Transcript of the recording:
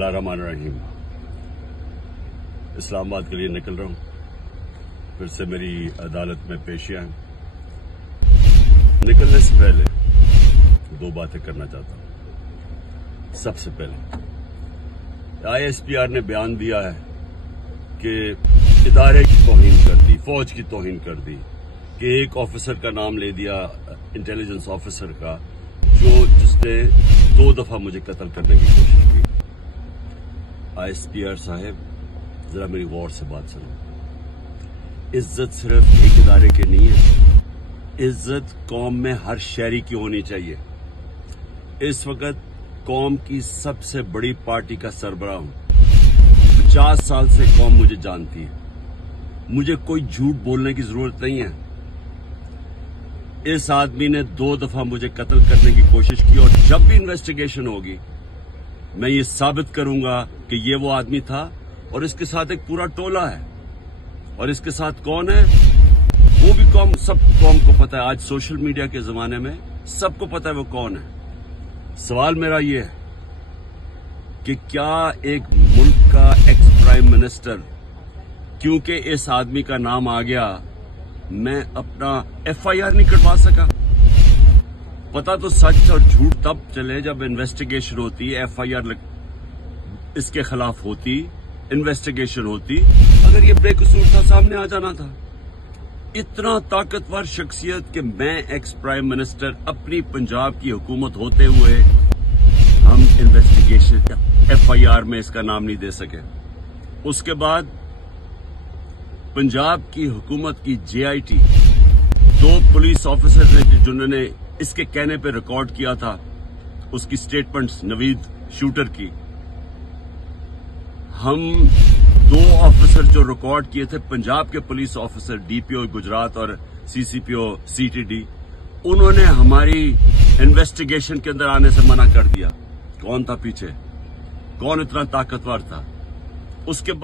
बिस्मिल्लाहिर्रहमानिर्रहीम। इस्लामाबाद के लिए निकल रहा हूं। फिर से मेरी अदालत में पेशियां हैं। निकलने से पहले दो बातें करना चाहता हूं। सबसे पहले ISPR ने बयान दिया है कि इदारे की तौहीन कर दी, फौज की तौहीन कर दी, कि एक ऑफिसर का नाम ले दिया, इंटेलिजेंस ऑफिसर का, जिसने 2 दफा मुझे कत्ल करने की कोशिश की। ISPR साहब, जरा मेरी गौर से बात सुनो। इज्जत सिर्फ एक इदारे की नहीं है, इज्जत कौम में हर शहरी की होनी चाहिए। इस वक्त कौम की सबसे बड़ी पार्टी का सरबराह हूं। 50 साल से कौम मुझे जानती है। मुझे कोई झूठ बोलने की जरूरत नहीं है। इस आदमी ने 2 दफा मुझे कत्ल करने की कोशिश की, और जब भी इन्वेस्टिगेशन होगी मैं ये साबित करूंगा कि ये वो आदमी था, और इसके साथ एक पूरा टोला है। और इसके साथ कौन है वो भी सब कौम को पता है। आज सोशल मीडिया के जमाने में सबको पता है वो कौन है। सवाल मेरा ये है कि क्या एक मुल्क का एक्स प्राइम मिनिस्टर, क्योंकि इस आदमी का नाम आ गया, मैं अपना FIR नहीं कटवा सका? पता तो सच और झूठ तब चले जब इन्वेस्टिगेशन होती है, FIR इसके खिलाफ होती, इन्वेस्टिगेशन होती। अगर ये बेकसूर था, सामने आ जाना था। इतना ताकतवर शख्सियत कि मैं एक्स प्राइम मिनिस्टर, अपनी पंजाब की हुकूमत होते हुए हम इन्वेस्टिगेशन FIR में इसका नाम नहीं दे सके। उसके बाद पंजाब की हुकूमत की JIT 2 पुलिस ऑफिसर ने, जिन्होंने इसके कहने पे रिकॉर्ड किया था उसकी स्टेटमेंट्स, नवीद शूटर की, हम 2 ऑफिसर जो रिकॉर्ड किए थे, पंजाब के पुलिस ऑफिसर DPO गुजरात और CCPO CTD, उन्होंने हमारी इन्वेस्टिगेशन के अंदर आने से मना कर दिया। कौन था पीछे? कौन इतना ताकतवर था? उसके बाद